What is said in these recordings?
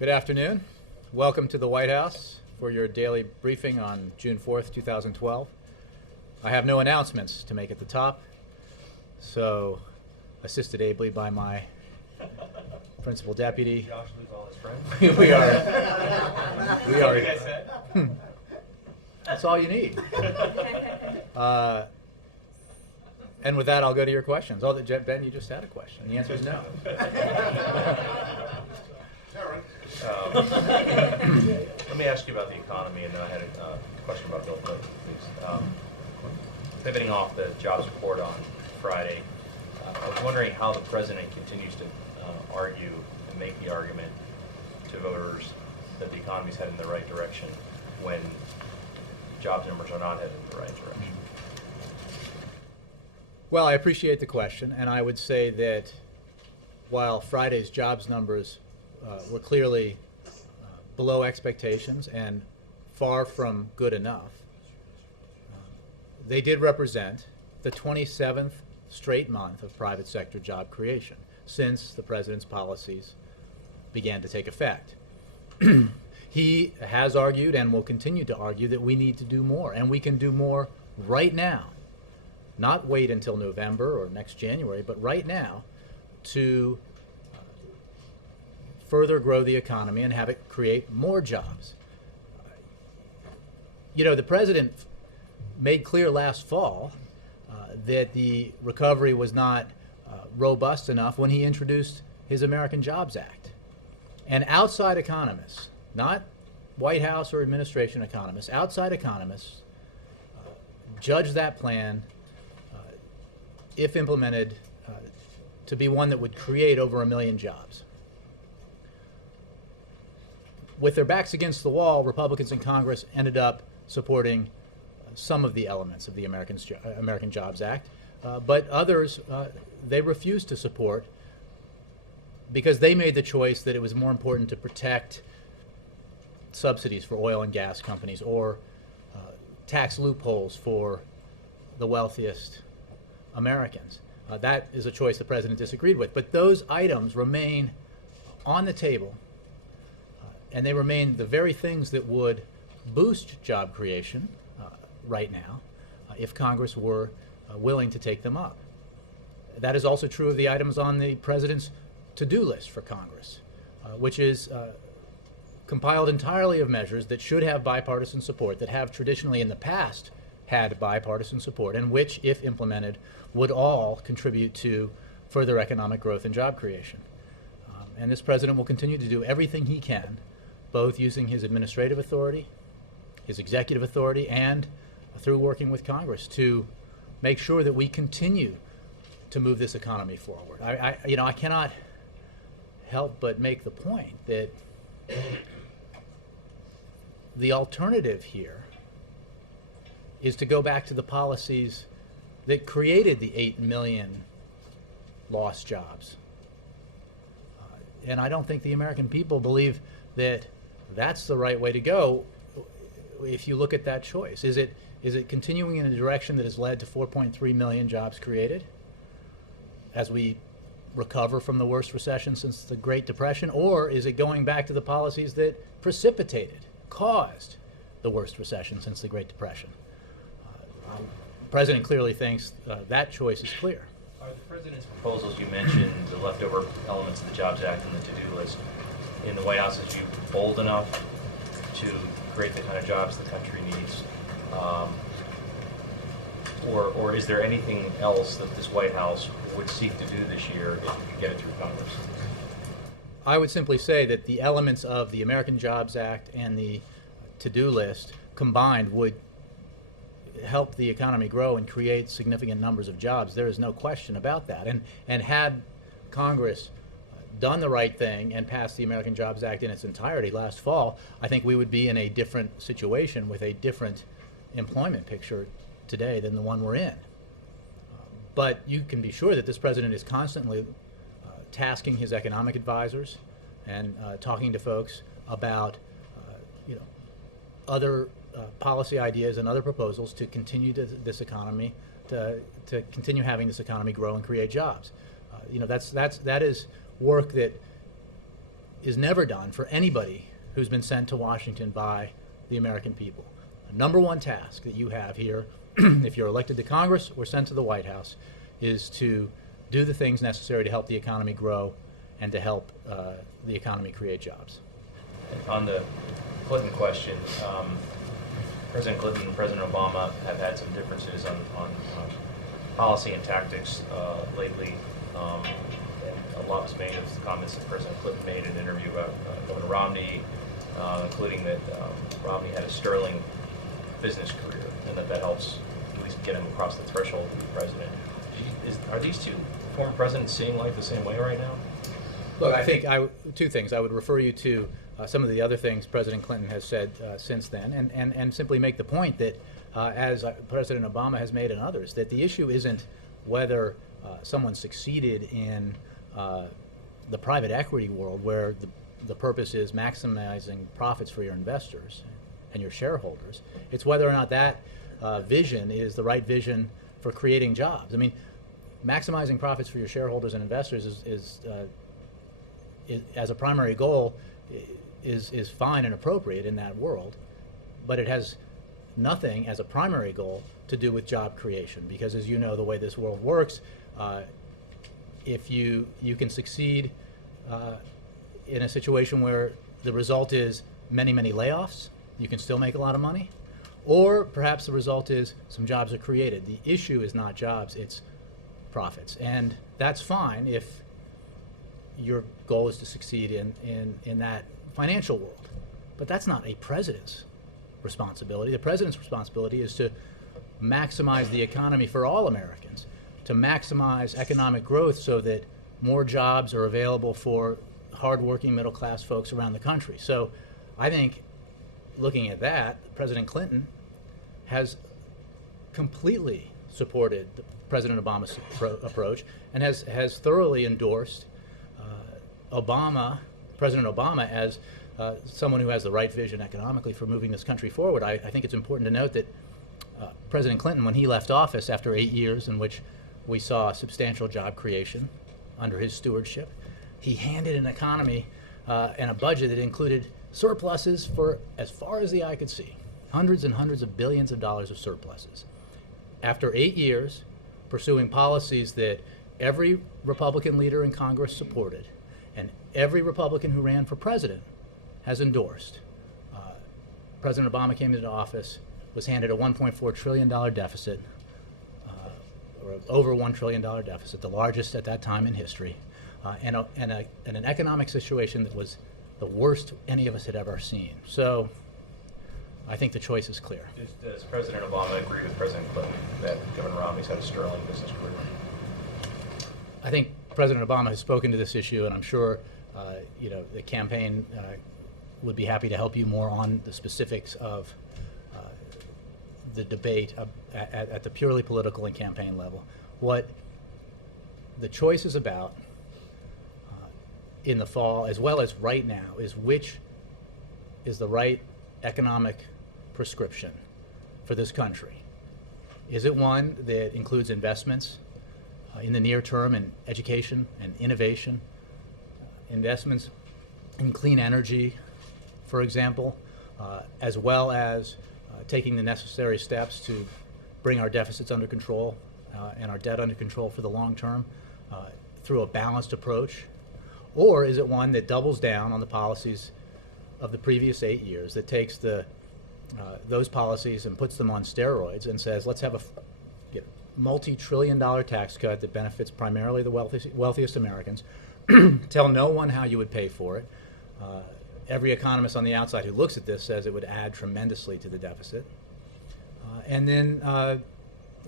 Good afternoon. Welcome to the White House for your daily briefing on June 4th, 2012. I have no announcements to make at the top, so assisted ably by my principal deputy. Josh lose all his friends? we are. Something I said? That's all you need. And with that, I'll go to your questions. Oh, Ben, you just had a question. The answer is no. Let me ask you about the economy, and then I had a question about Bill Clinton, please. Pivoting off the jobs report on Friday, I was wondering how the president continues to argue and make the argument to voters that the economy is headed in the right direction when jobs numbers are not headed in the right direction. Well, I appreciate the question, and I would say that while Friday's jobs numbers were clearly below expectations and far from good enough, they did represent the 27th straight month of private sector job creation since the president's policies began to take effect. He has argued and will continue to argue that we need to do more, and we can do more right now. Not wait until November or next January, but right now to further grow the economy and have it create more jobs. You know, the president made clear last fall that the recovery was not robust enough when he introduced his American Jobs Act. And outside economists, not White House or administration economists, outside economists judged that plan, if implemented, to be one that would create over 1 million jobs. With their backs against the wall, Republicans in Congress ended up supporting some of the elements of the American Jobs Act, but others they refused to support because they made the choice that it was more important to protect subsidies for oil and gas companies or tax loopholes for the wealthiest Americans. That is a choice the president disagreed with. But those items remain on the table, and they remain the very things that would boost job creation right now if Congress were willing to take them up. That is also true of the items on the president's to-do list for Congress, which is compiled entirely of measures that should have bipartisan support, that have traditionally in the past had bipartisan support, and which, if implemented, would all contribute to further economic growth and job creation. And this president will continue to do everything he can, both using his administrative authority, his executive authority, and through working with Congress to make sure that we continue to move this economy forward. I cannot help but make the point that the alternative here is to go back to the policies that created the 8 million lost jobs. And I don't think the American people believe that that's the right way to go if you look at that choice. Is it continuing in a direction that has led to 4.3 million jobs created as we recover from the worst recession since the Great Depression? Or is it going back to the policies that caused the worst recession since the Great Depression? The president clearly thinks that choice is clear. Are the president's proposals you mentioned, the leftover elements of the Jobs Act and the to-do list, in the White House, is you bold enough to create the kind of jobs the country needs? Or is there anything else that this White House would seek to do this year if you could get it through Congress? I would simply say that the elements of the American Jobs Act and the to-do list combined would help the economy grow and create significant numbers of jobs. There is no question about that. And had Congress done the right thing and passed the American Jobs Act in its entirety last fall, I think we would be in a different situation with a different employment picture today than the one we're in. But you can be sure that this president is constantly tasking his economic advisors and talking to folks about other policy ideas and other proposals to continue this economy, to continue having this economy grow and create jobs. That is work that is never done for anybody who's been sent to Washington by the American people. The number one task that you have here, if you're elected to Congress or sent to the White House, is to do the things necessary to help the economy grow and to help the economy create jobs. On the Clinton question, President Clinton and President Obama have had some differences on policy and tactics lately. And a lot was made of the comments that President Clinton made in an interview about Governor Romney, including that Romney had a sterling business career and that helps at least get him across the threshold to be president. Are these two former presidents seeing life the same way right now? Look, I think two things. I would refer you to some of the other things President Clinton has said since then, and simply make the point that, as President Obama has made and others, that the issue isn't whether someone succeeded in the private equity world, where the purpose is maximizing profits for your investors and your shareholders. It's whether or not that vision is the right vision for creating jobs. I mean, maximizing profits for your shareholders and investors is as a primary goal is fine and appropriate in that world, but it has nothing as a primary goal to do with job creation, because as you know, the way this world works, if you can succeed in a situation where the result is many layoffs, you can still make a lot of money, or perhaps the result is some jobs are created. The issue is not jobs, it's profits, and that's fine if your goal is to succeed in that financial world. But that's not a president's responsibility. The president's responsibility is to maximize the economy for all Americans, to maximize economic growth so that more jobs are available for hardworking middle-class folks around the country. So I think, looking at that, President Clinton has completely supported President Obama's approach and has thoroughly endorsed President Obama as someone who has the right vision economically for moving this country forward. I think it's important to note that President Clinton, when he left office after 8 years in which we saw substantial job creation under his stewardship, he handed an economy and a budget that included surpluses for as far as the eye could see, hundreds and hundreds of billions of dollars of surpluses. After 8 years, pursuing policies that every Republican leader in Congress supported and every Republican who ran for president has endorsed. President Obama came into office, was handed a $1.4 trillion deficit, or over $1 trillion deficit, the largest at that time in history, and an economic situation that was the worst any of us had ever seen. So I think the choice is clear. Does President Obama agree with President Clinton that Governor Romney's had a sterling business career? I think President Obama has spoken to this issue, and I'm sure the campaign would be happy to help you more on the specifics of the debate at the purely political and campaign level. What the choice is about in the fall, as well as right now, is which is the right economic prescription for this country. Is it one that includes investments in the near term in education and innovation, investments in clean energy, for example, as well as taking the necessary steps to bring our deficits under control and our debt under control for the long term through a balanced approach? Or is it one that doubles down on the policies of the previous 8 years, that takes those policies and puts them on steroids and says, let's have a multi-trillion-dollar tax cut that benefits primarily the wealthiest Americans, tell no one how you would pay for it. Every economist on the outside who looks at this says it would add tremendously to the deficit. And then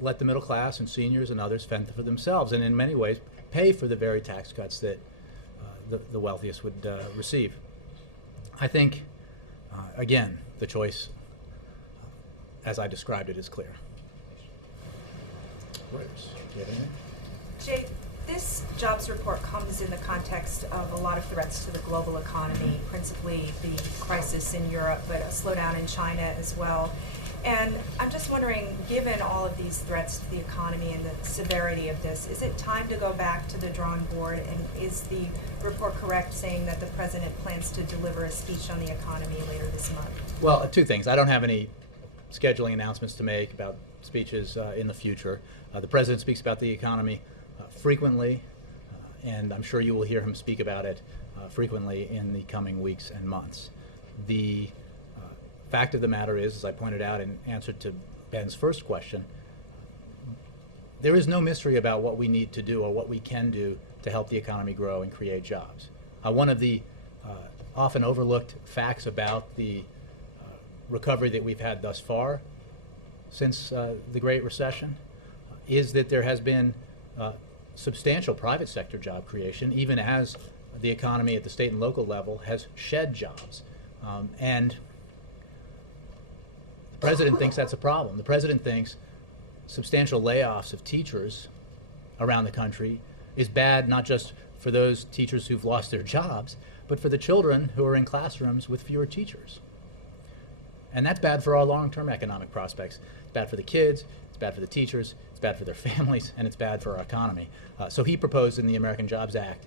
let the middle class and seniors and others fend for themselves, and in many ways pay for the very tax cuts that the wealthiest would receive. I think, again, the choice, as I described it, is clear. Reuters, do you have anything? Jay, this jobs report comes in the context of a lot of threats to the global economy, principally the crisis in Europe, but a slowdown in China as well. And I'm just wondering, given all of these threats to the economy and the severity of this, is it time to go back to the drawing board? And is the report correct saying that the president plans to deliver a speech on the economy later this month? Well, two things. I don't have any scheduling announcements to make about speeches in the future. The president speaks about the economy frequently, and I'm sure you will hear him speak about it frequently in the coming weeks and months. The fact of the matter is, as I pointed out in answer to Ben's first question, there is no mystery about what we need to do or what we can do to help the economy grow and create jobs. One of the often overlooked facts about the recovery that we've had thus far since the Great Recession is that there has been substantial private sector job creation, even as the economy at the state and local level has shed jobs. And the president thinks that's a problem. The president thinks substantial layoffs of teachers around the country is bad, not just for those teachers who've lost their jobs, but for the children who are in classrooms with fewer teachers. And that's bad for our long-term economic prospects. It's bad for the kids, it's bad for the teachers, it's bad for their families, and it's bad for our economy. So he proposed in the American Jobs Act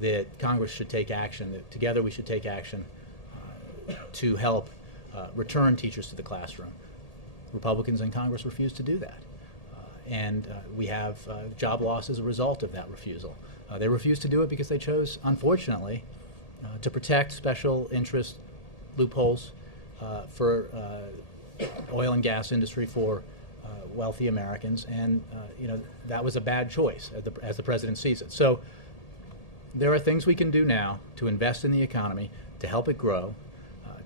that Congress should take action, that together we should take action to help return teachers to the classroom. Republicans in Congress refused to do that. And we have job loss as a result of that refusal. They refused to do it because they chose, unfortunately, to protect special interest loopholes for oil and gas industry for wealthy Americans, and that was a bad choice as the president sees it. So there are things we can do now to invest in the economy, to help it grow,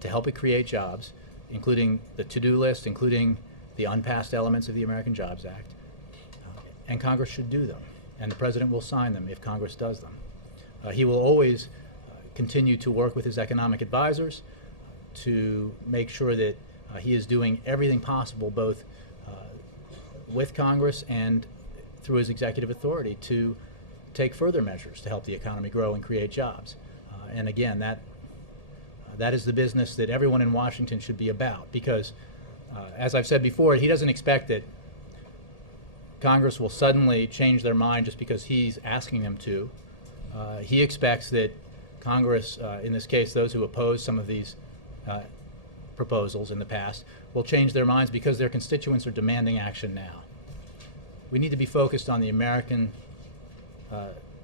to help it create jobs, including the to-do list, including the unpassed elements of the American Jobs Act. And Congress should do them, and the president will sign them if Congress does them. He will always continue to work with his economic advisors to make sure that he is doing everything possible, both with Congress and through his executive authority, to take further measures to help the economy grow and create jobs. And again, that is the business that everyone in Washington should be about, because as I've said before, he doesn't expect that Congress will suddenly change their mind just because he's asking them to. He expects that Congress, in this case those who oppose some of these proposals in the past, will change their minds because their constituents are demanding action now. We need to be focused on the American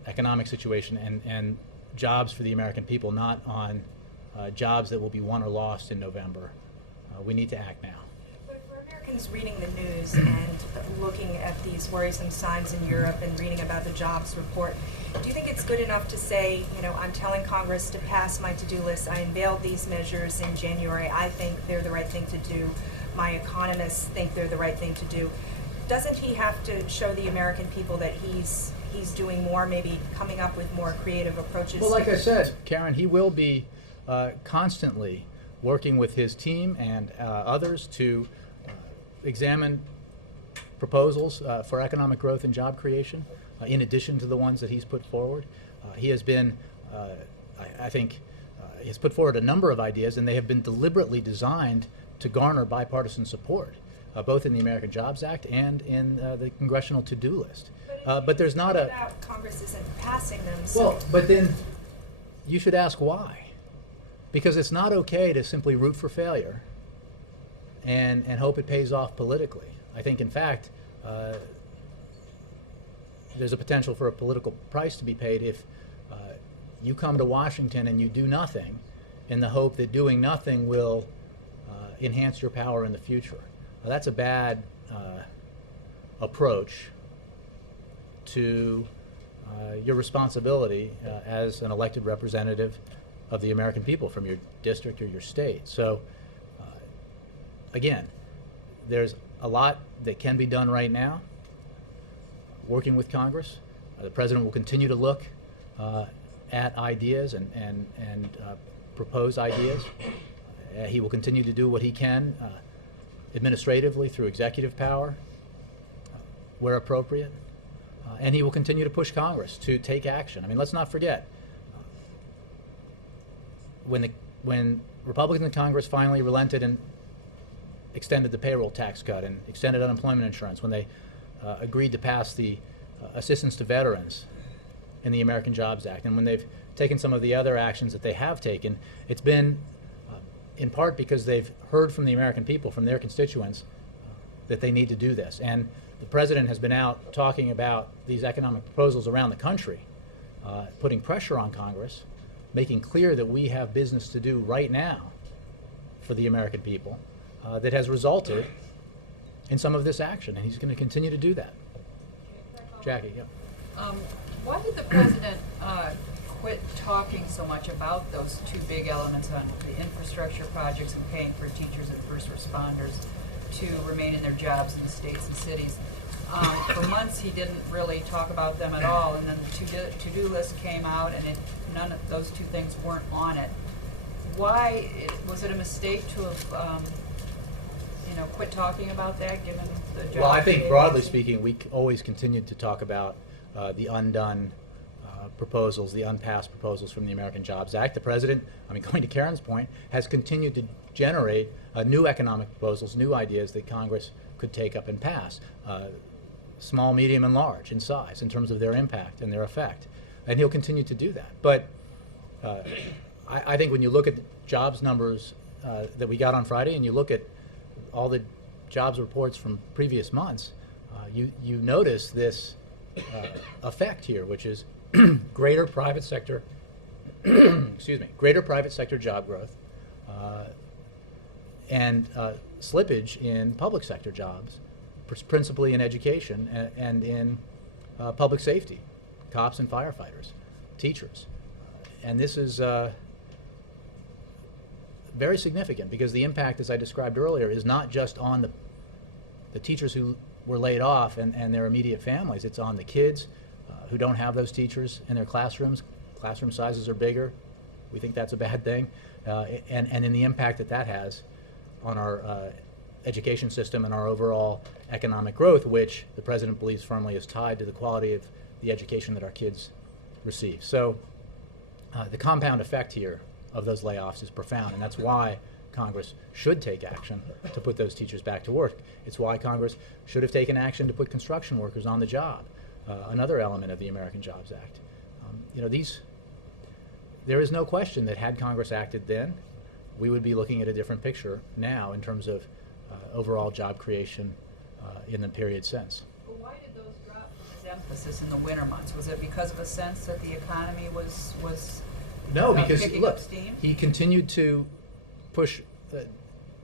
economic situation and jobs for the American people, not on jobs that will be won or lost in November. We need to act now. But for Americans reading the news and looking at these worrisome signs in Europe and reading about the jobs report, do you think it's good enough to say, I'm telling Congress to pass my to-do list, I unveiled these measures in January, I think they're the right thing to do, my economists think they're the right thing to do? Doesn't he have to show the American people that he's doing more, maybe coming up with more creative approaches? Well, like I said, Karen, he will be constantly working with his team and others to examine proposals for economic growth and job creation, in addition to the ones that he's put forward. He has been, I think, he's put forward a number of ideas, and they have been deliberately designed to garner bipartisan support, both in the American Jobs Act and in the congressional to-do list. But there's not a... Congress isn't passing them, so... Well, but then you should ask why. Because it's not okay to simply root for failure and hope it pays off politically. I think, in fact, there's a potential for a political price to be paid if you come to Washington and you do nothing in the hope that doing nothing will enhance your power in the future. Now, that's a bad approach to your responsibility as an elected representative of the American people from your district or your state. So, again, there's a lot that can be done right now, working with Congress. The president will continue to look at ideas and propose ideas. He will continue to do what he can administratively through executive power, where appropriate. And he will continue to push Congress to take action. I mean, let's not forget, when Republicans in Congress finally relented and extended the payroll tax cut and extended unemployment insurance, when they agreed to pass the assistance to veterans in the American Jobs Act, and when they've taken some of the other actions that they have taken, it's been in part because they've heard from the American people, from their constituents, that they need to do this. And the president has been out talking about these economic proposals around the country, putting pressure on Congress, making clear that we have business to do right now for the American people, that has resulted in some of this action, and he's going to continue to do that. Jackie, yeah. Why did the president quit talking so much about those two big elements on the infrastructure projects and paying for teachers and first responders to remain in their jobs in the states and cities? For months, he didn't really talk about them at all, and then the to-do list came out, and none of those two things weren't on it. Why was it a mistake to have, quit talking about that, given the job? Well, I think broadly speaking, we always continued to talk about the undone proposals, the unpassed proposals from the American Jobs Act. The president, going to Karen's point, has continued to generate new economic proposals, new ideas that Congress could take up and pass, small, medium, and large in size in terms of their impact and their effect. And he'll continue to do that. But I think when you look at the jobs numbers that we got on Friday, and you look at all the jobs reports from previous months, you notice this effect here, which is greater private sector greater private sector job growth, and slippage in public sector jobs, principally in education and in public safety, cops and firefighters, teachers. And this is very significant, because the impact, as I described earlier, is not just on the teachers who were laid off and their immediate families. It's on the kids who don't have those teachers in their classrooms. Classroom sizes are bigger. We think that's a bad thing. And in the impact that has on our education system and our overall economic growth, which the president believes firmly is tied to the quality of the education that our kids receive. So the compound effect here of those layoffs is profound, and that's why Congress should take action to put those teachers back to work. It's why Congress should have taken action to put construction workers on the job, another element of the American Jobs Act. There is no question that had Congress acted then, we would be looking at a different picture now in terms of overall job creation in the period since. But why did those drop from his emphasis in the winter months? Was it because of a sense that the economy was No, because picking look, up steam? he continued to push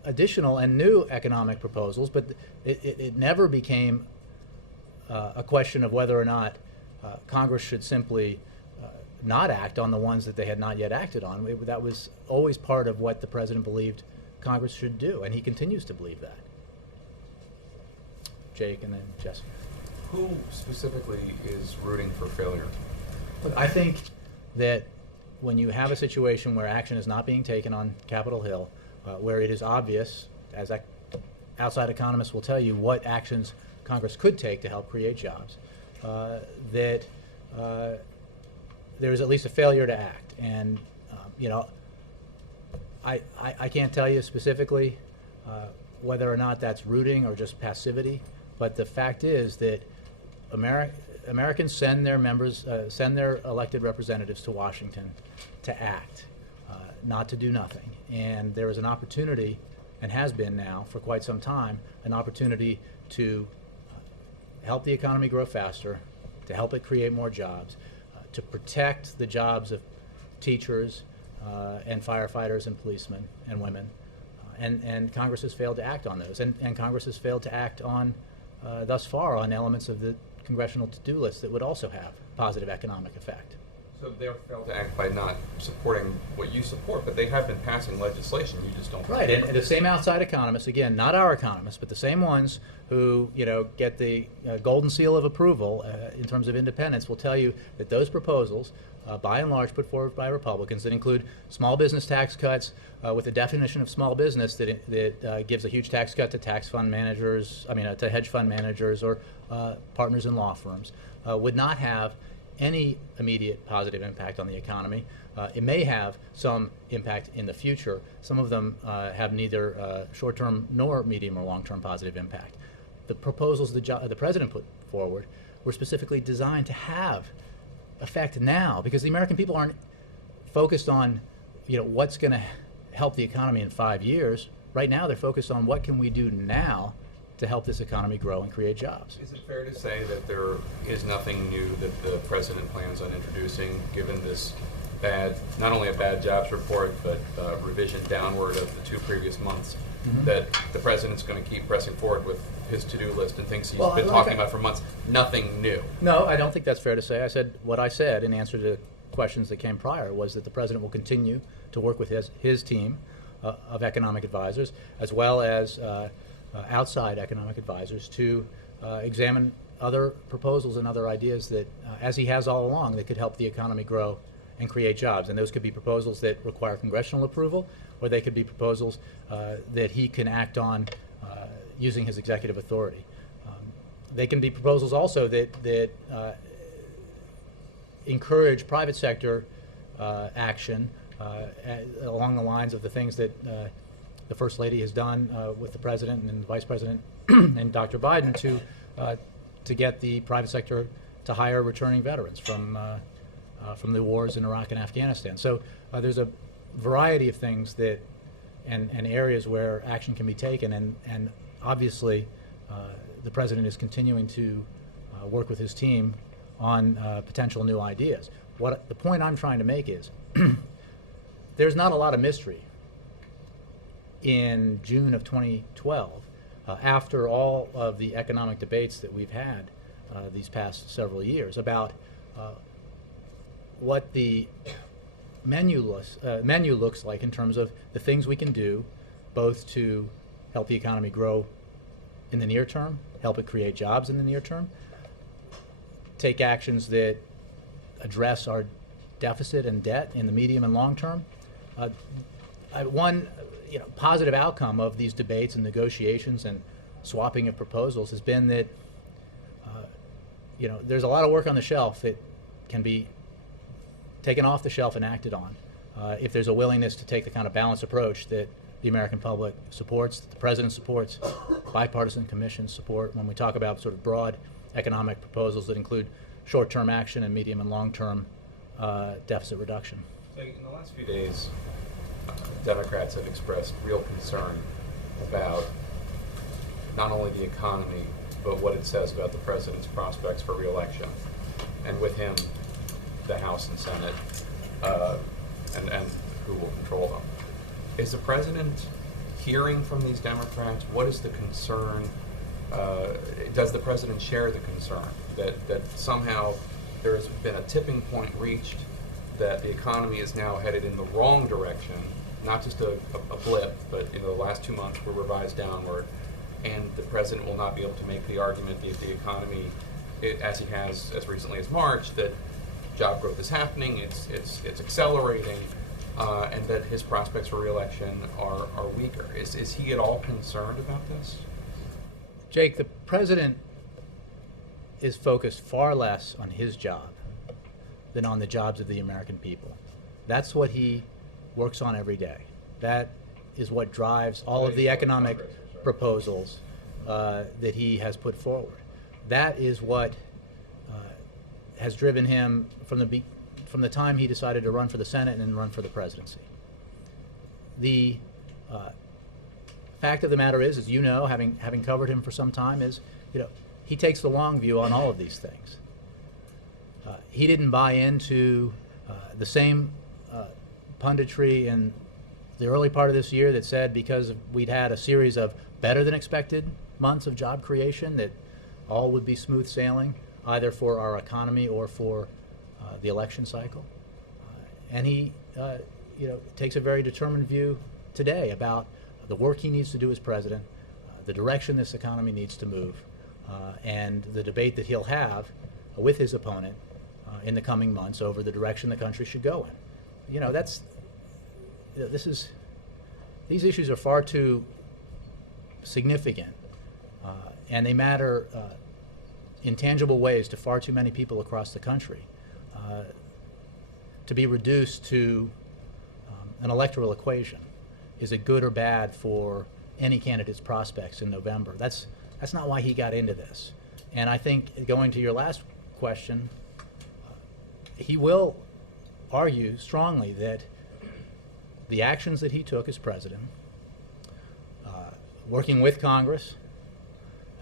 additional and new economic proposals, but it never became a question of whether or not Congress should simply not act on the ones that they had not yet acted on. That was always part of what the president believed Congress should do, and he continues to believe that. Jake, and then Jessica. Who specifically is rooting for failure? Look, I think that when you have a situation where action is not being taken on Capitol Hill, where it is obvious, as outside economists will tell you, what actions Congress could take to help create jobs, that there is at least a failure to act. And I can't tell you specifically whether or not that's rooting or just passivity, but the fact is that Americans send their members, send their elected representatives to Washington to act, not to do nothing. And there is an opportunity, and has been now for quite some time, an opportunity to help the economy grow faster, to help it create more jobs, to protect the jobs of teachers and firefighters and policemen and women. And Congress has failed to act on those. And Congress has failed to act on, thus far, on elements of the congressional to-do list that would also have positive economic effect. So they failed to act by not supporting what you support, but they have been passing legislation. You just don't. Right, and the same outside economists, again, not our economists, but the same ones who get the golden seal of approval in terms of independence, will tell you that those proposals, by and large, put forward by Republicans, that include small business tax cuts with a definition of small business that gives a huge tax cut to tax fund managers, to hedge fund managers or partners in law firms, would not have any immediate positive impact on the economy. It may have some impact in the future. Some of them have neither short-term nor medium or long-term positive impact. The proposals the president put forward were specifically designed to have effect now, because the American people aren't focused on, what's going to help the economy in 5 years. Right now, they're focused on what can we do now to help this economy grow and create jobs. Is it fair to say that there is nothing new that the president plans on introducing, given this not only a bad jobs report, but revision downward of the 2 previous months, that the president's going to keep pressing forward with his to-do list and things he's been talking about for months? Nothing new. No, I don't think that's fair to say. I said what I said in answer to questions that came prior, was that the president will continue to work with his team of economic advisors, as well as outside economic advisors, to examine other proposals and other ideas that, as he has all along, that could help the economy grow and create jobs. And those could be proposals that require congressional approval, or they could be proposals that he can act on using his executive authority. They can be proposals also that encourage private sector action along the lines of the things that the First Lady has done with the President and the Vice President and Dr. Biden to get the private sector to hire returning veterans from the wars in Iraq and Afghanistan. So there's a variety of things that and areas where action can be taken, and obviously the President is continuing to work with his team on potential new ideas. The point I'm trying to make is there's not a lot of mystery in June of 2012, after all of the economic debates that we've had these past several years about what the menu looks like in terms of the things we can do both to help the economy grow in the near term, help it create jobs in the near term, take actions that address our deficit and debt in the medium and long term. One positive outcome of these debates and negotiations and swapping of proposals has been that there's a lot of work on the shelf that can be taken off the shelf and acted on if there's a willingness to take the kind of balanced approach that the American public supports, that the President supports, bipartisan commissions support, when we talk about sort of broad economic proposals that include short-term action and medium and long-term deficit reduction. So in the last few days, Democrats have expressed real concern about not only the economy, but what it says about the president's prospects for re-election, and with him, the House and Senate, and who will control them. Is the president hearing from these Democrats? What is the concern? Does the president share the concern that somehow there's been a tipping point reached, that the economy is now headed in the wrong direction, not just a blip, but the last 2 months were revised downward, and the president will not be able to make the argument that the economy, as he has as recently as March, that job growth is happening, it's accelerating, and that his prospects for re-election are weaker. Is he at all concerned about this? Jake, the president is focused far less on his job than on the jobs of the American people. That's what he works on every day. That is what drives all of the economic proposals that he has put forward. That is what has driven him from the time he decided to run for the Senate and run for the presidency. The fact of the matter is, as you know, having covered him for some time, is he takes the long view on all of these things. He didn't buy into the same punditry in the early part of this year that said because we'd had a series of better than expected months of job creation that all would be smooth sailing, either for our economy or for the election cycle. And he takes a very determined view today about the work he needs to do as president, the direction this economy needs to move, and the debate that he'll have with his opponent in the coming months over the direction the country should go in. These issues are far too significant, and they matter in tangible ways to far too many people across the country to be reduced to an electoral equation. Is it good or bad for any candidate's prospects in November? That's not why he got into this. And I think, going to your last question, he will argue strongly that the actions that he took as president, working with Congress,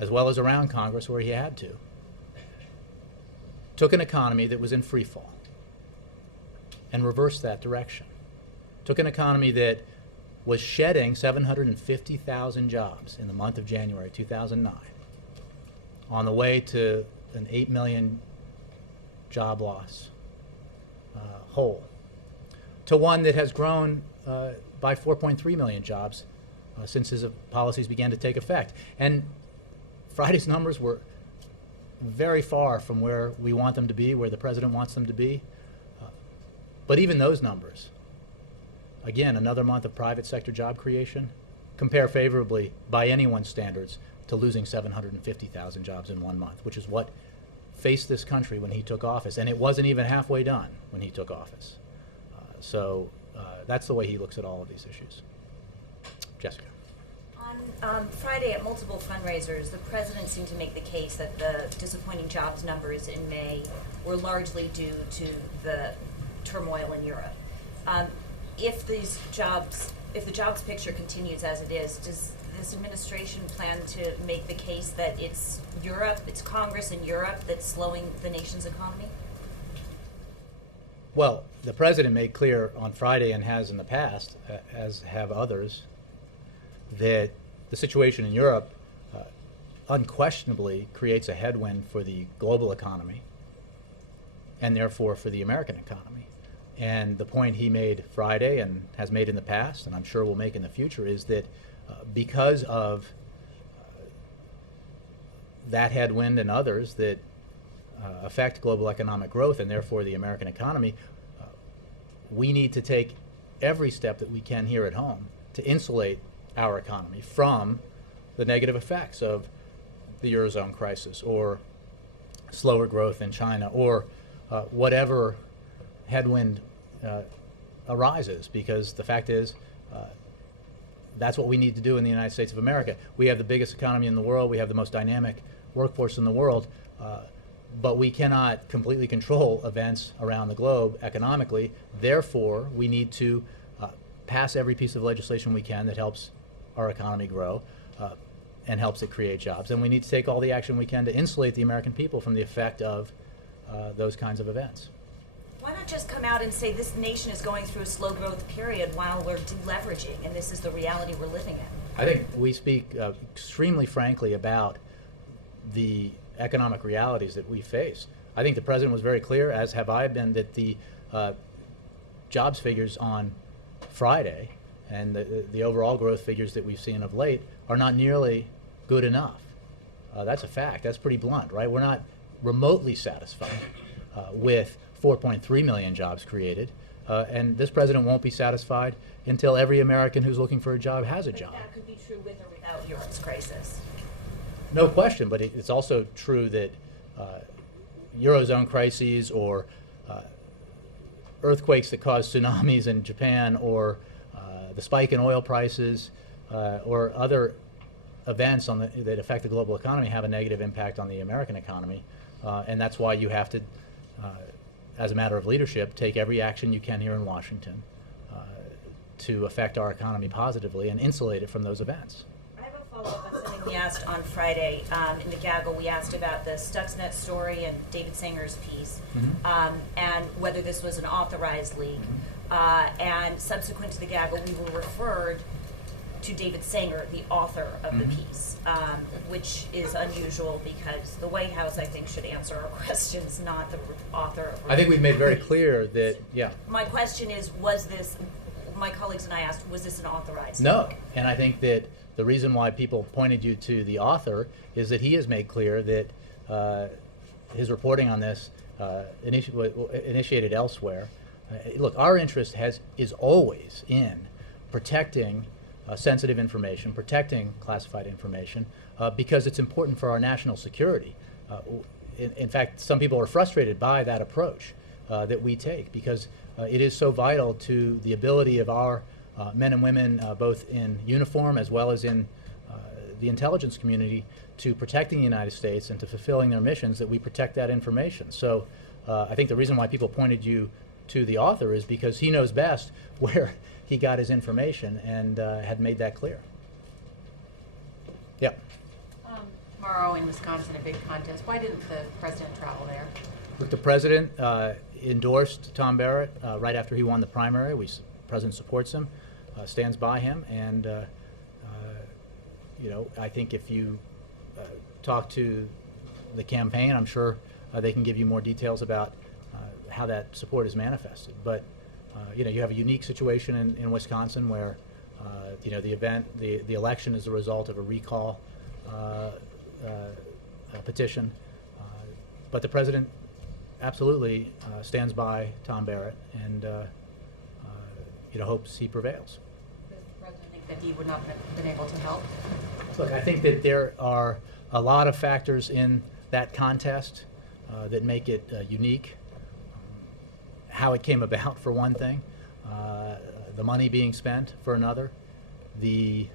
as well as around Congress where he had to, took an economy that was in free fall and reversed that direction. Took an economy that was shedding 750,000 jobs in the month of January 2009, on the way to an 8 million job loss hole, to one that has grown by 4.3 million jobs since his policies began to take effect. And Friday's numbers were very far from where we want them to be, where the president wants them to be. But even those numbers, again, another month of private sector job creation, compare favorably by anyone's standards to losing 750,000 jobs in 1 month, which is what faced this country when he took office. And it wasn't even halfway done when he took office. So that's the way he looks at all of these issues. Jessica. On Friday at multiple fundraisers, the president seemed to make the case that the disappointing jobs numbers in May were largely due to the turmoil in Europe. If the jobs picture continues as it is, does this administration plan to make the case that it's Europe, it's Congress in Europe that's slowing the nation's economy? Well, the president made clear on Friday, and has in the past, as have others, that the situation in Europe unquestionably creates a headwind for the global economy and therefore for the American economy. And the point he made Friday and has made in the past, and I'm sure will make in the future, is that because of that headwind and others that affect global economic growth and therefore the American economy, we need to take every step that we can here at home to insulate our economy from the negative effects of the Eurozone crisis or slower growth in China or whatever headwind arises, because the fact is that's what we need to do in the United States of America. We have the biggest economy in the world. We have the most dynamic workforce in the world. But we cannot completely control events around the globe economically. Therefore, we need to pass every piece of legislation we can that helps our economy grow and helps it create jobs. And we need to take all the action we can to insulate the American people from the effect of those kinds of events. Why not just come out and say this nation is going through a slow growth period while we're deleveraging, and this is the reality we're living in? I think we speak extremely frankly about the economic realities that we face. I think the president was very clear, as have I been, that the jobs figures on Friday and the overall growth figures that we've seen of late are not nearly good enough. That's a fact. That's pretty blunt, right? We're not remotely satisfied with 4.3 million jobs created, and this president won't be satisfied until every American who's looking for a job has a job. That could be true with or without Europe's crisis. No question, but it's also true that Eurozone crises or earthquakes that cause tsunamis in Japan or the spike in oil prices or other events that affect the global economy have a negative impact on the American economy. And that's why you have to, as a matter of leadership, take every action you can here in Washington to affect our economy positively and insulate it from those events. Follow-up on something we asked on Friday in the gaggle. We asked about the Stuxnet story and David Sanger's piece, and whether this was an authorized leak. And subsequent to the gaggle, we were referred to David Sanger, the author of the piece, which is unusual because the White House, I think, should answer our questions, not the author of. I think we've made very clear that, yeah. My question is, was this? My colleagues and I asked, was this an authorized? No, leak? and I think that the reason why people pointed you to the author is that he has made clear that his reporting on this initiated elsewhere. Look, our interest is always in protecting sensitive information, protecting classified information, because it's important for our national security. In fact, some people are frustrated by that approach. that we take, because it is so vital to the ability of our men and women, both in uniform as well as in the intelligence community, to protecting the United States and to fulfilling their missions, that we protect that information. So I think the reason why people pointed you to the author is because he knows best where he got his information and had made that clear. Yeah. Tomorrow in Wisconsin, a big contest. Why didn't the president travel there? Look, the president endorsed Tom Barrett right after he won the primary. The president supports him, stands by him, and you know, I think if you talk to the campaign, I'm sure they can give you more details about how that support is manifested. But you know, you have a unique situation in Wisconsin where you know, the election is the result of a recall petition, but the president absolutely stands by Tom Barrett and you know, hopes he prevails. Does the president think that he would not have been able to help? Look, I think that there are a lot of factors in that contest that make it unique. How it came about, for one thing, the money being spent, for another. But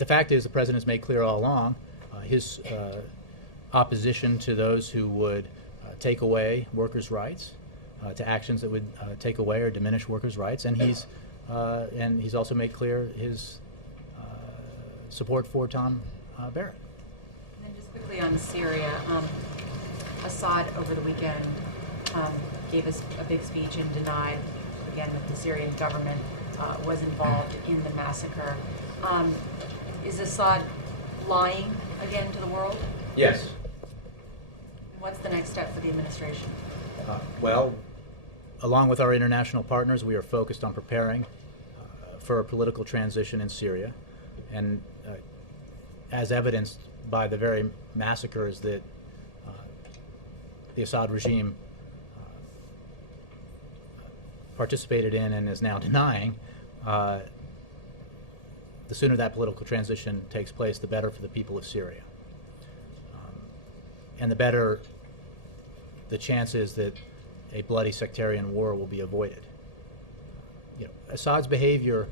the fact is, the president has made clear all along his opposition to those who would take away workers' rights, to actions that would take away or diminish workers' rights, and he's also made clear his support for Tom Barrett. And then just quickly on Syria, Assad over the weekend gave us a big speech and denied, again, that the Syrian government was involved in the massacre. Is Assad lying again to the world? Yes. What's the next step for the administration? Well, along with our international partners, we are focused on preparing for a political transition in Syria, and as evidenced by the very massacres that the Assad regime participated in and is now denying, the sooner that political transition takes place, the better for the people of Syria. And the better the chance is that a bloody sectarian war will be avoided. You know, Assad's behavior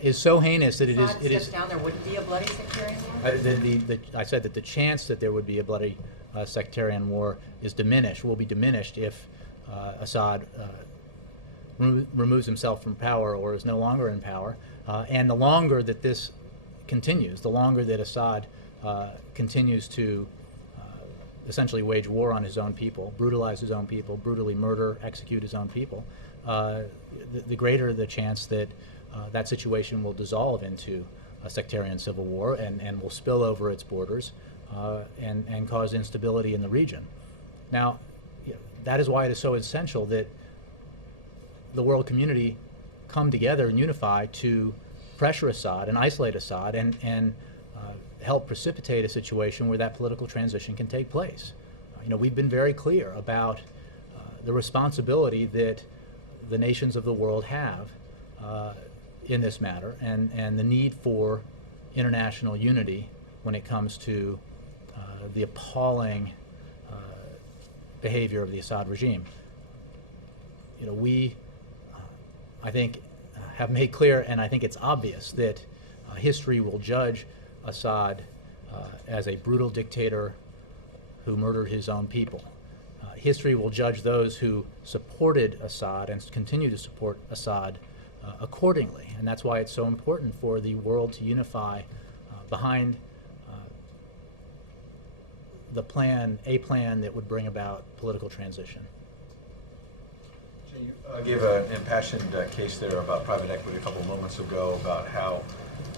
is so heinous that it is. Down, there wouldn't be a bloody sectarian war? I said that the chance that there would be a bloody sectarian war is diminished, will be diminished if Assad removes himself from power or is no longer in power. And the longer that this continues, the longer that Assad continues to essentially wage war on his own people, brutalize his own people, brutally murder, execute his own people, the greater the chance that that situation will dissolve into a sectarian civil war and will spill over its borders and cause instability in the region. Now, you know, that is why it is so essential that the world community come together and unify to pressure Assad and isolate Assad and help precipitate a situation where that political transition can take place. You know, we've been very clear about the responsibility that the nations of the world have in this matter, and the need for international unity when it comes to the appalling behavior of the Assad regime. You know, we, I think, have made clear, and I think it's obvious, that history will judge Assad as a brutal dictator who murdered his own people. History will judge those who supported Assad and continue to support Assad accordingly, and that's why it's so important for the world to unify behind a plan that would bring about political transition. So you gave an impassioned case there about private equity a couple of moments ago, about how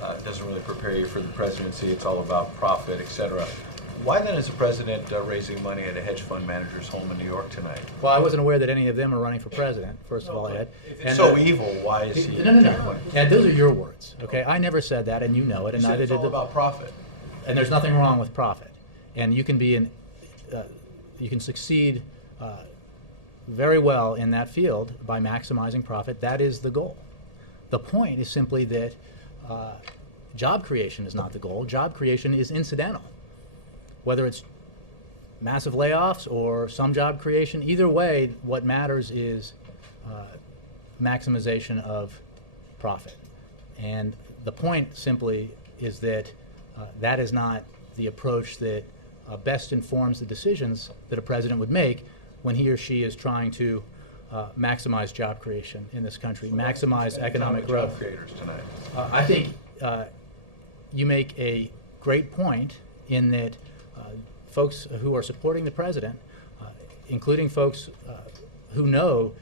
it doesn't really prepare you for the presidency, it's all about profit, etc. Why then is the president raising money at a hedge fund manager's home in New York tonight? Well, I wasn't aware that any of them are running for president, first of all, Ed. If it's so evil, why is he? No. Ed, those are your words, okay? I never said that, and you know it, and You said neither it's did all about profit. And there's nothing wrong with profit. And you can be you can succeed very well in that field by maximizing profit. That is the goal. The point is simply that job creation is not the goal. Job creation is incidental. Whether it's massive layoffs or some job creation. Either way, what matters is maximization of profit. And the point simply is that that is not the approach that best informs the decisions that a president would make when he or she is trying to maximize job creation in this country, maximize economic growth. Job creators tonight. I think you make a great point in that folks who are supporting the president, including folks who know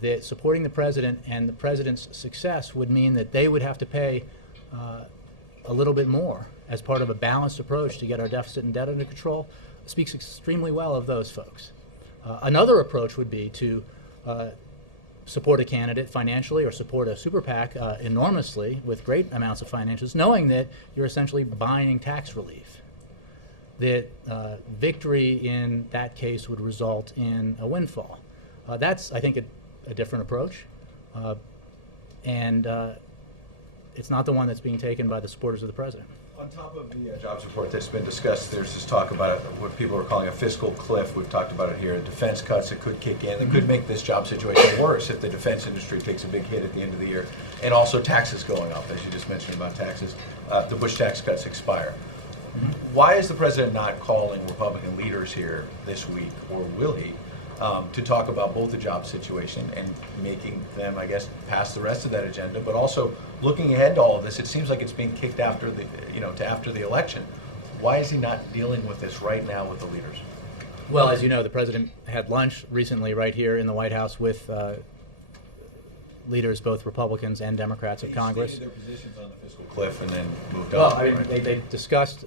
that supporting the president and the president's success would mean that they would have to pay a little bit more as part of a balanced approach to get our deficit and debt under control, speaks extremely well of those folks. Another approach would be to support a candidate financially or support a super PAC enormously with great amounts of financials, knowing that you're essentially buying tax relief. That victory in that case would result in a windfall. That's, I think, a different approach. And it's not the one that's being taken by the supporters of the president. On top of the jobs report that's been discussed, there's this talk about what people are calling a fiscal cliff. We've talked about it here. Defense cuts that could kick in that could make this job situation worse if the defense industry takes a big hit at the end of the year. And also taxes going up, as you just mentioned about taxes. The Bush tax cuts expire. Why is the president not calling Republican leaders here this week, or will he, to talk about both the job situation and making them, I guess, pass the rest of that agenda, but also looking ahead to all of this? It seems like it's being kicked after the, to after the election. Why is he not dealing with this right now with the leaders? Well, as you know, the president had lunch recently right here in the White House with leaders, both Republicans and Democrats of Congress. Their positions on the fiscal cliff and then moved Well, on. I mean, Right? they discussed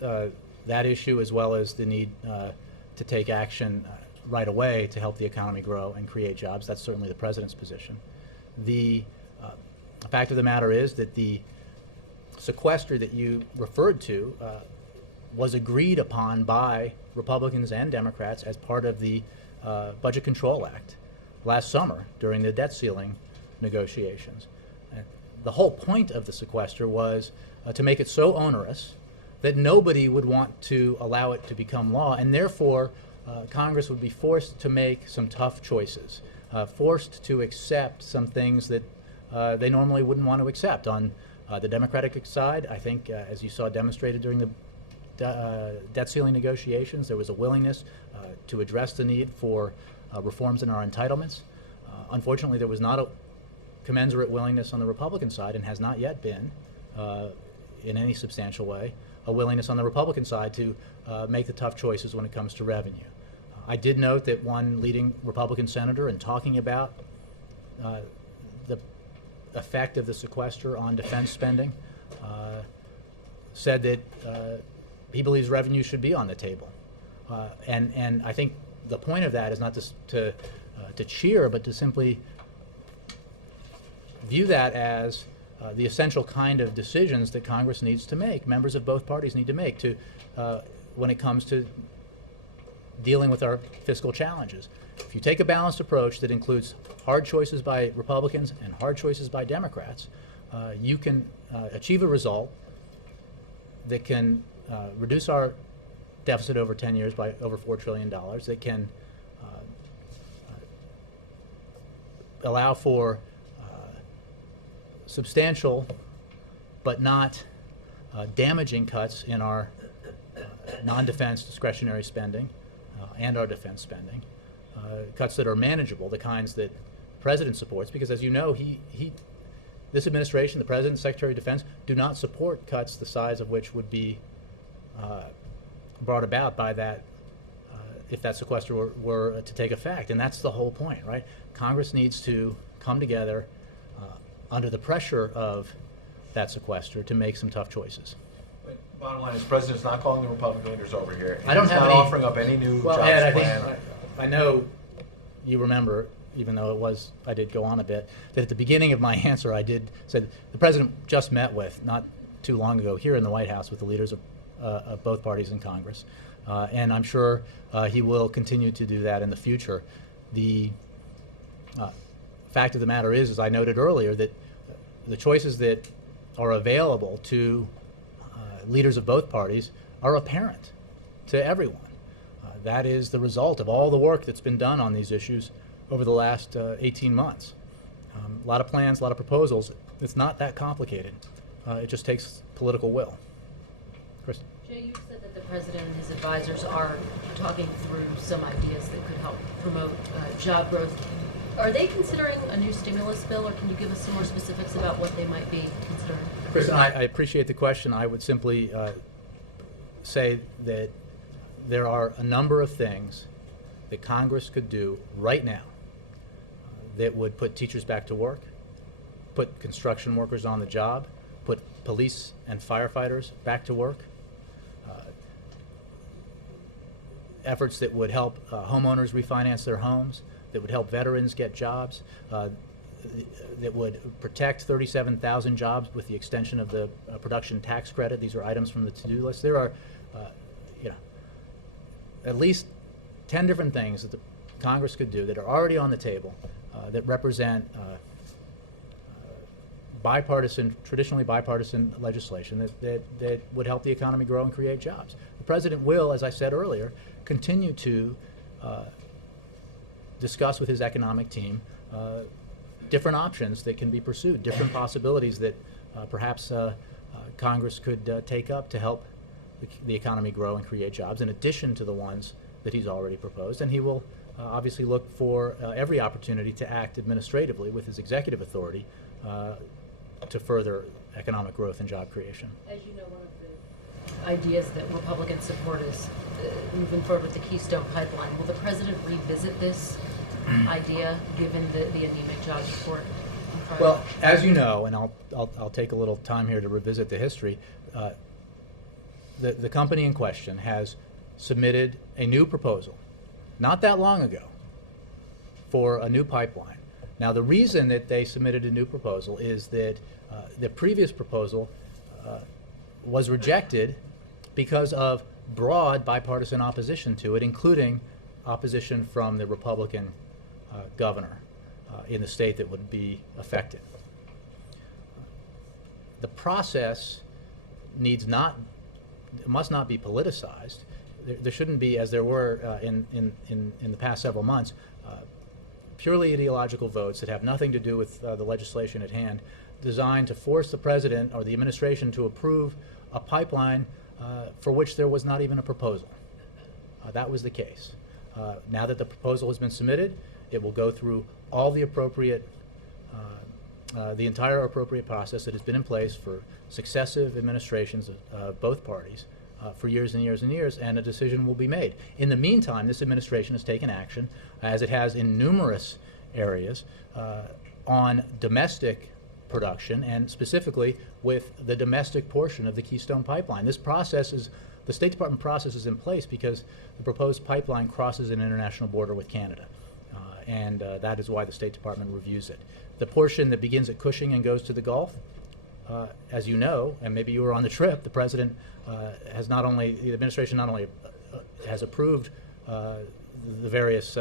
that issue as well as the need to take action right away to help the economy grow and create jobs. That's certainly the president's position. The fact of the matter is that the sequester that you referred to was agreed upon by Republicans and Democrats as part of the Budget Control Act last summer during the debt ceiling negotiations. The whole point of the sequester was to make it so onerous that nobody would want to allow it to become law, and therefore Congress would be forced to make some tough choices, forced to accept some things that they normally wouldn't want to accept. On the Democratic side, I think, as you saw demonstrated during the debt ceiling negotiations, there was a willingness to address the need for reforms in our entitlements. Unfortunately, there was not a commensurate willingness on the Republican side, and has not yet been, in any substantial way, a willingness on the Republican side to make the tough choices when it comes to revenue. I did note that one leading Republican senator, in talking about the effect of the sequester on defense spending, said that he believes revenue should be on the table. And I think the point of that is not to cheer, but to simply view that as the essential kind of decisions that Congress needs to make, members of both parties need to make to when it comes to dealing with our fiscal challenges. If you take a balanced approach that includes hard choices by Republicans and hard choices by Democrats, you can achieve a result that can reduce our deficit over 10 years by over $4 trillion, that can allow for substantial but not damaging cuts in our non-defense discretionary spending and our defense spending, cuts that are manageable, the kinds that the president supports, because as you know, this administration, the president, Secretary of Defense, do not support cuts the size of which would be brought about by that if that sequester were to take effect. And that's the whole point, right? Congress needs to come together under the pressure of that sequester to make some tough choices. But bottom line is, the president's not calling the Republican leaders over here. I don't He's have not any- offering up any new Well, jobs Ed, I plan. think I know you remember, even though I did go on a bit, that at the beginning of my answer I did said the president just met with, not too long ago, here in the White House with the leaders of both parties in Congress. And I'm sure he will continue to do that in the future. The fact of the matter is, as I noted earlier, that the choices that are available to leaders of both parties are apparent to everyone. that is the result of all the work that's been done on these issues over the last 18 months. A lot of plans, a lot of proposals. It's not that complicated. It just takes political will. Chris? Jay, you said that the president and his advisors are talking through some ideas that could help promote job growth. Are they considering a new stimulus bill, or can you give us some more specifics about what they might be considering? Chris, I appreciate the question. I would simply say that there are a number of things that Congress could do right now that would put teachers back to work, put construction workers on the job, put police and firefighters back to work, efforts that would help homeowners refinance their homes, that would help veterans get jobs, that would protect 37,000 jobs with the extension of the production tax credit. These are items from the to-do list. There are, at least 10 different things that the Congress could do that are already on the table that represent traditionally bipartisan legislation that would help the economy grow and create jobs. The president will, as I said earlier, continue to discuss with his economic team different options that can be pursued, different possibilities that perhaps Congress could take up to help the economy grow and create jobs, in addition to the ones that he's already proposed. And he will obviously look for every opportunity to act administratively with his executive authority to further economic growth and job creation. As you know, one of the ideas that Republicans support is moving forward with the Keystone Pipeline. Will the president revisit this idea given the anemic jobs report? Well, as you know, and I'll take a little time here to revisit the history, the company in question has submitted a new proposal not that long ago for a new pipeline. Now, the reason that they submitted a new proposal is that the previous proposal was rejected because of broad bipartisan opposition to it, including opposition from the Republican governor in the state that would be affected. The process must not be politicized. There shouldn't be, as there were in the past several months, purely ideological votes that have nothing to do with the legislation at hand, designed to force the president or the administration to approve a pipeline for which there was not even a proposal. That was the case. Now that the proposal has been submitted, it will go through all the appropriate, the entire appropriate process that has been in place for successive administrations of both parties for years and years and years, and a decision will be made. In the meantime, this administration has taken action, as it has in numerous areas, on domestic production, and specifically with the domestic portion of the Keystone Pipeline. This process is, the State Department process is in place because the proposed pipeline crosses an international border with Canada, and that is why the State Department reviews it. The portion that begins at Cushing and goes to the Gulf, as you know, and maybe you were on the trip, the president has not only, the administration not only has approved the various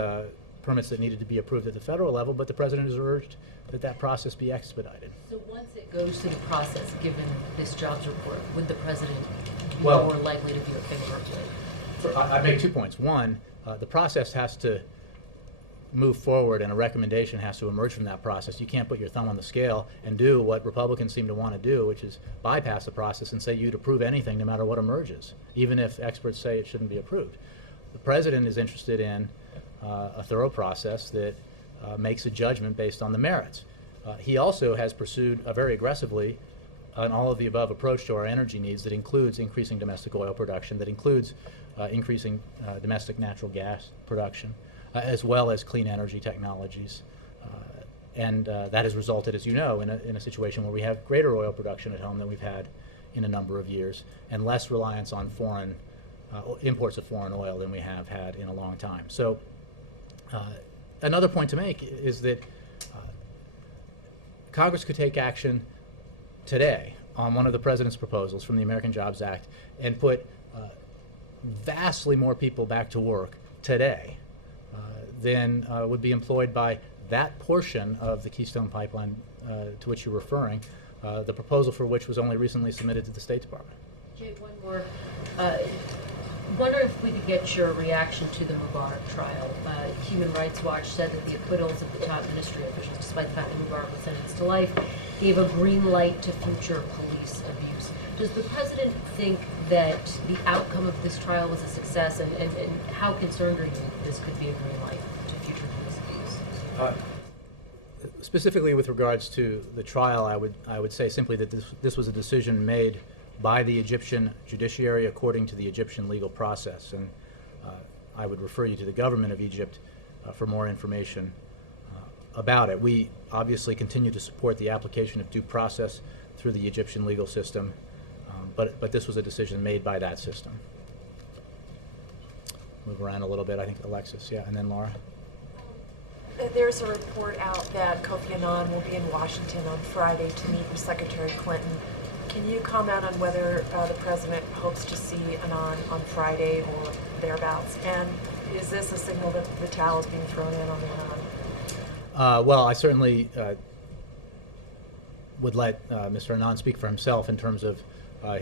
permits that needed to be approved at the federal level, but the president has urged that that process be expedited. So once it goes through the process, given this jobs report, would the president be Well, more likely to be in favor of it? I make 2 points. One, the process has to move forward, and a recommendation has to emerge from that process. You can't put your thumb on the scale and do what Republicans seem to want to do, which is bypass the process and say you'd approve anything no matter what emerges, even if experts say it shouldn't be approved. The president is interested in a thorough process that makes a judgment based on the merits. He also has pursued a very aggressively an all-of-the-above approach to our energy needs that includes increasing domestic oil production, that includes increasing domestic natural gas production, as well as clean energy technologies. And that has resulted, as you know, in a situation where we have greater oil production at home than we've had in a number of years, and less reliance on foreign imports of foreign oil than we have had in a long time. So another point to make is that Congress could take action today on one of the president's proposals from the American Jobs Act and put vastly more people back to work today than would be employed by that portion of the Keystone Pipeline to which you're referring, the proposal for which was only recently submitted to the State Department. Jay, one more. wonder if we could get your reaction to the Mubarak trial. Human Rights Watch said that the acquittals of the top ministry officials, despite the fact that Mubarak was sentenced to life, gave a green light to future police abuse. Does the president think that the outcome of this trial was a success, and how concerned are you that this could be a green light to future police abuse? Specifically with regards to the trial, I would say simply that this was a decision made by the Egyptian judiciary according to the Egyptian legal process, and I would refer you to the government of Egypt for more information about it. We obviously continue to support the application of due process through the Egyptian legal system, but this was a decision made by that system. Move around a little bit, I think Alexis, yeah, and then Laura. There's a report out that Kofi Annan will be in Washington on Friday to meet with Secretary Clinton. Can you comment on whether the president hopes to see Annan on Friday or thereabouts? And is this a signal that the towel is being thrown in on Annan? Well, I certainly would let Mr. Annan speak for himself in terms of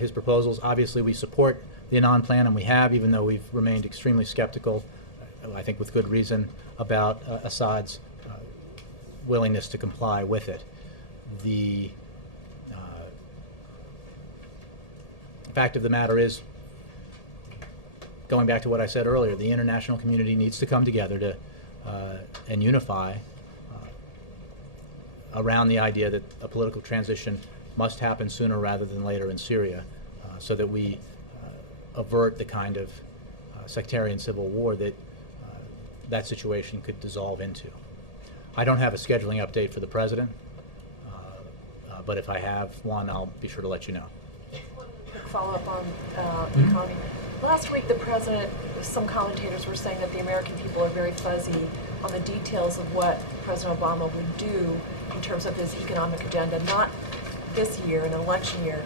his proposals. Obviously, we support the Annan plan, and we have, even though we've remained extremely skeptical, I think with good reason, about Assad's willingness to comply with it. The fact of the matter is, going back to what I said earlier, the international community needs to come together to and unify around the idea that a political transition must happen sooner rather than later in Syria, so that we avert the kind of sectarian civil war that that situation could dissolve into. I don't have a scheduling update for the president, but if I have one, I'll be sure to let you know. Quick follow-up on the economy. Last week, the president, some commentators were saying that the American people are very fuzzy on the details of what President Obama would do in terms of his economic agenda, not this year, an election year,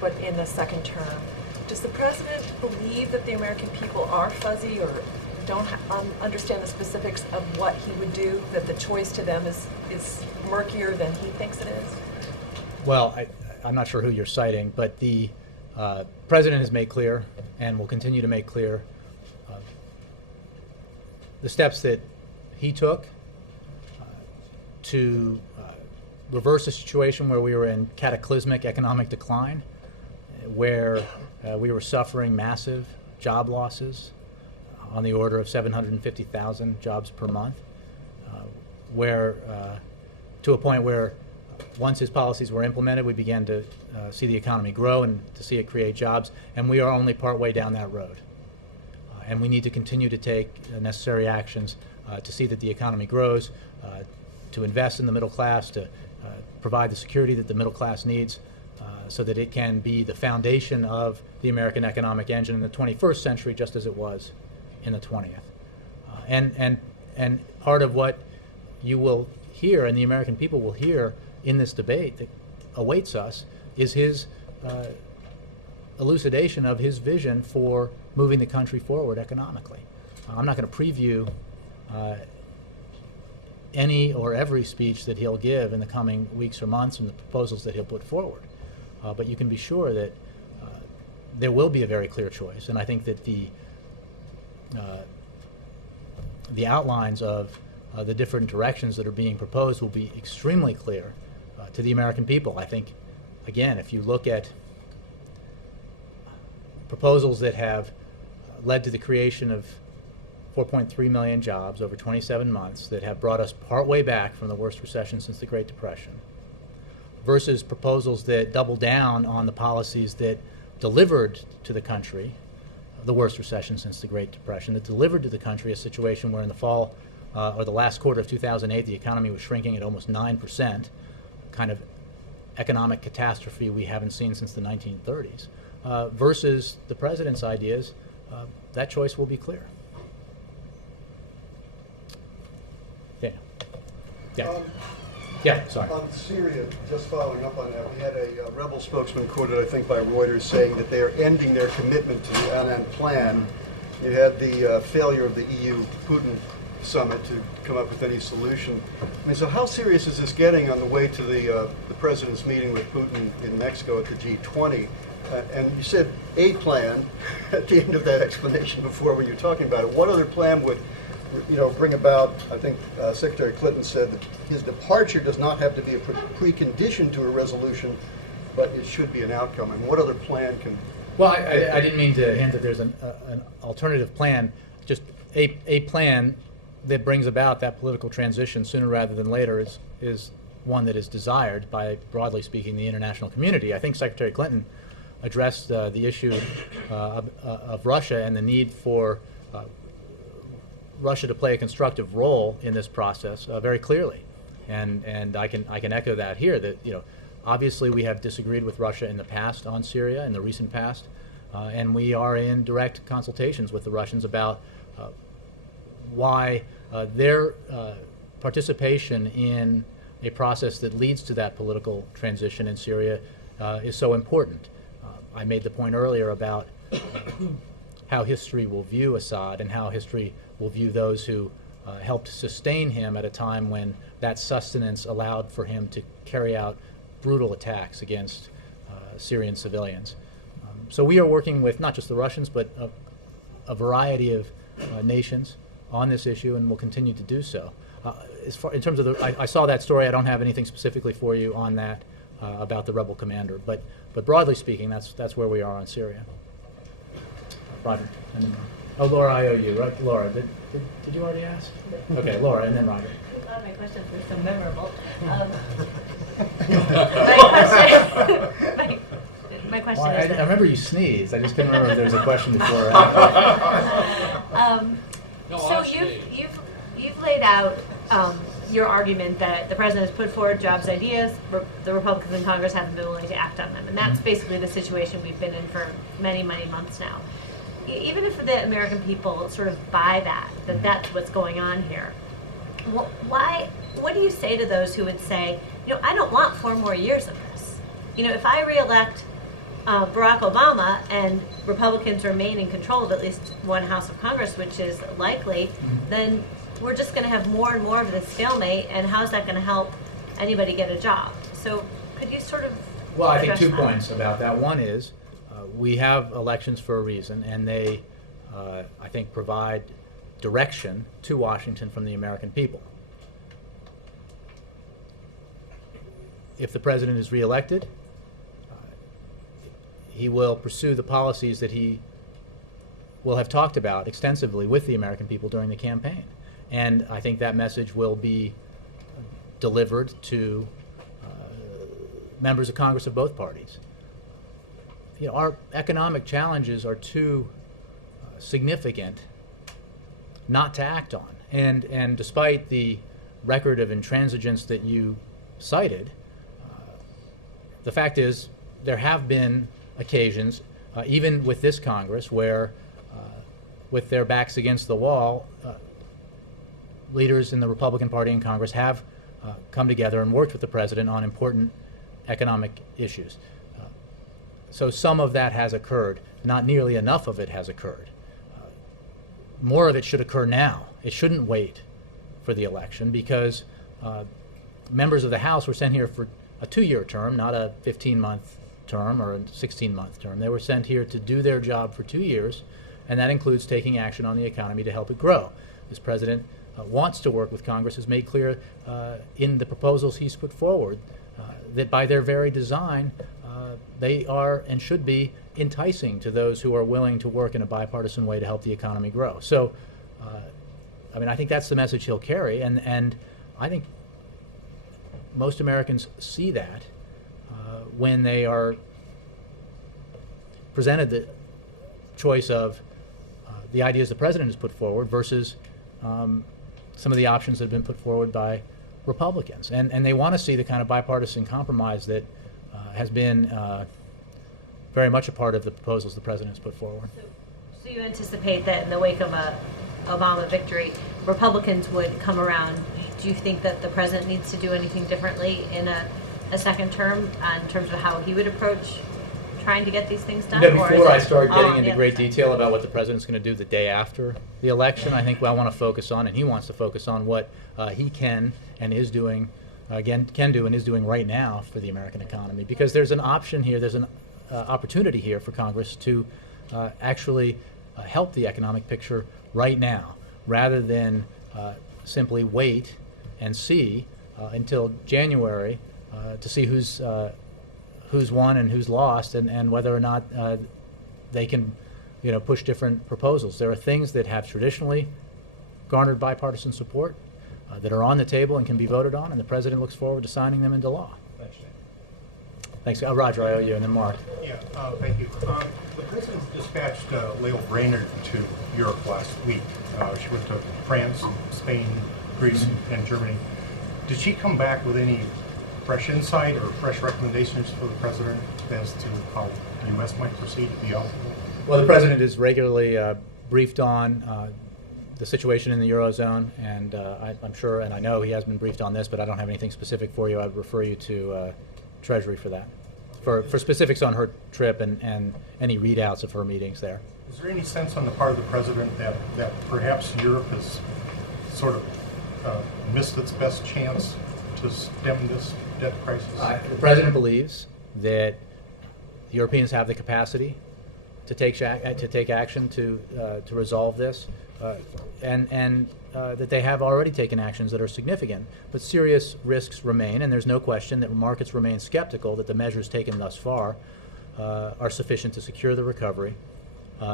but in the second term. Does the president believe that the American people are fuzzy or don't understand the specifics of what he would do, that the choice to them is murkier than he thinks it is? Well, I'm not sure who you're citing, but the president has made clear and will continue to make clear the steps that he took to reverse a situation where we were in cataclysmic economic decline, where we were suffering massive job losses on the order of 750,000 jobs per month, where to a point where once his policies were implemented, we began to see the economy grow and to see it create jobs, and we are only partway down that road. And we need to continue to take necessary actions to see that the economy grows, to invest in the middle class, to provide the security that the middle class needs, so that it can be the foundation of the American economic engine in the 21st century, just as it was in the 20th. And part of what you will hear, and the American people will hear in this debate that awaits us, is his elucidation of his vision for moving the country forward economically. I'm not going to preview any or every speech that he'll give in the coming weeks or months and the proposals that he'll put forward. But you can be sure that there will be a very clear choice, and I think that the outlines of the different directions that are being proposed will be extremely clear to the American people. I think, again, if you look at proposals that have led to the creation of 4.3 million jobs over 27 months that have brought us partway back from the worst recession since the Great Depression, versus proposals that double down on the policies that delivered to the country the worst recession since the Great Depression, that delivered to the country a situation where in the fall or the last quarter of 2008, the economy was shrinking at almost 9%, kind of economic catastrophe we haven't seen since the 1930s, versus the president's ideas. That choice will be clear. Yeah, sorry. On Syria, just following up on that, we had a rebel spokesman quoted, I think, by Reuters saying that they are ending their commitment to the Annan plan. You had the failure of the EU. Putin summit to come up with any solution. I mean, so how serious is this getting on the way to the president's meeting with Putin in Mexico at the G20? And you said a plan at the end of that explanation before when you were talking about it. What other plan would, bring about? I think Secretary Clinton said that his departure does not have to be a precondition to a resolution, but it should be an outcome. And what other plan can? Well, I didn't mean to hint that there's an alternative plan. Just a plan that brings about that political transition sooner rather than later is one that is desired by, broadly speaking, the international community. I think Secretary Clinton addressed the issue of Russia and the need for Russia to play a constructive role in this process very clearly, and I can echo that here. That obviously we have disagreed with Russia in the past on Syria in the recent past, and we are in direct consultations with the Russians about why their participation in a process that leads to that political transition in Syria is so important. I made the point earlier about how history will view Assad and how history will view those who helped sustain him at a time when that sustenance allowed for him to carry out brutal attacks against Syrian civilians. So we are working with not just the Russians, but a variety of nations on this issue, and will continue to do so. In terms of I saw that story. I don't have anything specifically for you on that about the rebel commander, but broadly speaking, that's where we are on Syria. Roger. And then, Laura, I owe you, right? Laura, did you already ask? Okay, Laura, and then Roger. I'm glad my questions were so memorable. My question Well, is I this. remember you sneezed. I just couldn't remember if there was a question before. So you've laid out your argument that the president has put forward jobs ideas, the Republicans in Congress haven't been willing to act on them, and that's basically the situation we've been in for many, many months now. Even if the American people sort of buy that that's what's going on here, what do you say to those who would say, I don't want 4 more years of this. If I reelect Barack Obama and Republicans remain in control of at least one House of Congress, which is likely, then we're just going to have more and more of this stalemate, and how's that going to help anybody get a job? So could you sort of Well, I think address 2 that? points about that. One is we have elections for a reason, and they, I think, provide direction to Washington from the American people. If the president is reelected, he will pursue the policies that he will have talked about extensively with the American people during the campaign. And I think that message will be delivered to members of Congress of both parties. Our economic challenges are too significant not to act on. And despite the record of intransigence that you cited, the fact is there have been occasions, even with this Congress, where with their backs against the wall, leaders in the Republican Party in Congress have come together and worked with the president on important economic issues. So some of that has occurred. Not nearly enough of it has occurred. More of it should occur now. It shouldn't wait for the election, because members of the House were sent here for a 2-year term, not a 15-month term or a 16-month term. They were sent here to do their job for 2 years, and that includes taking action on the economy to help it grow. This president wants to work with Congress, has made clear in the proposals he's put forward that by their very design, they are and should be enticing to those who are willing to work in a bipartisan way to help the economy grow. So, I think that's the message he'll carry, and I think most Americans see that when they are presented the choice of the ideas the president has put forward versus some of the options that have been put forward by Republicans. And they want to see the kind of bipartisan compromise that has been very much a part of the proposals the president has put forward. So you anticipate that in the wake of a Obama victory, Republicans would come around. Do you think that the president needs to do anything differently in a second term in terms of how he would approach trying to get these things done? You know, or is before I it start all getting on into the great other side? detail about what the president's going to do the day after the election, I think what I want to focus on, and he wants to focus on what he can and is doing, can do and is doing right now for the American economy. Because there's an option here, there's an opportunity here for Congress to actually help the economic picture right now, rather than simply wait and see until January to see who's won and who's lost, and whether or not they can, push different proposals. There are things that have traditionally garnered bipartisan support that are on the table and can be voted on, and the president looks forward to signing them into law. Thanks, Jay. Thanks, Roger. I owe you, and then Mark. Yeah, thank you. The president dispatched Lael Brainerd to Europe last week. She went to France, Spain, Greece, and Germany. Did she come back with any fresh insight or fresh recommendations for the president as to how the U.S. might proceed beyond? Well, the president is regularly briefed on the situation in the Eurozone, and I'm sure, and I know he has been briefed on this, but I don't have anything specific for you. I'd refer you to Treasury for that, for specifics on her trip and any readouts of her meetings there. Is there any sense on the part of the president that perhaps Europe has sort of missed its best chance to stem this debt crisis? The president believes that the Europeans have the capacity to take action to resolve this, and that they have already taken actions that are significant, but serious risks remain, and there's no question that markets remain skeptical that the measures taken thus far are sufficient to secure the recovery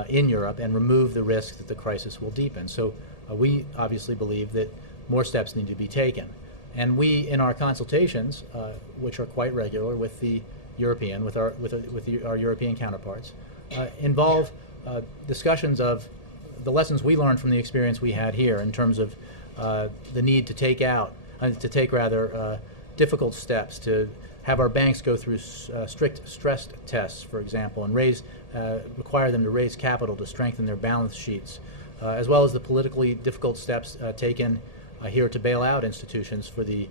in Europe and remove the risk that the crisis will deepen. So we obviously believe that more steps need to be taken, and we, in our consultations, which are quite regular with the European, with our European counterparts, involve discussions of the lessons we learned from the experience we had here in terms of the need to take difficult steps, to have our banks go through strict stress tests, for example, and require them to raise capital to strengthen their balance sheets, as well as the politically difficult steps taken here to bail out institutions for the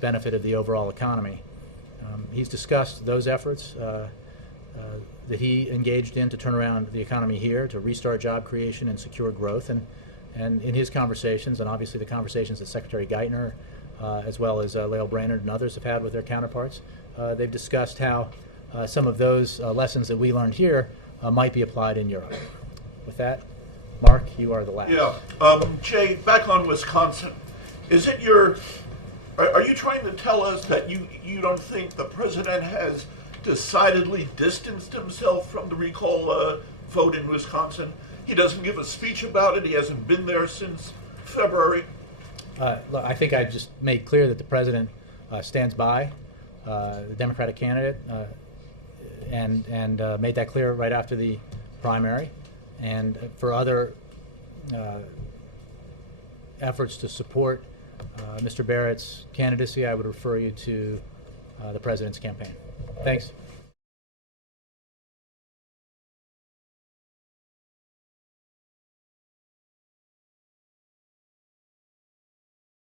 benefit of the overall economy. He's discussed those efforts that he engaged in to turn around the economy here, to restart job creation and secure growth. And in his conversations, and obviously the conversations that Secretary Geithner, as well as Lael Brainerd and others have had with their counterparts, they've discussed how some of those lessons that we learned here might be applied in Europe. With that, Mark, you are the last. Yeah. Jay, back on Wisconsin, is it are you trying to tell us that you don't think the president has decidedly distanced himself from the recall vote in Wisconsin? He doesn't give a speech about it. He hasn't been there since February. Look, I think I just made clear that the president stands by the Democratic candidate, and made that clear right after the primary. And for other efforts to support Mr. Barrett's candidacy, I would refer you to the president's campaign. Thanks.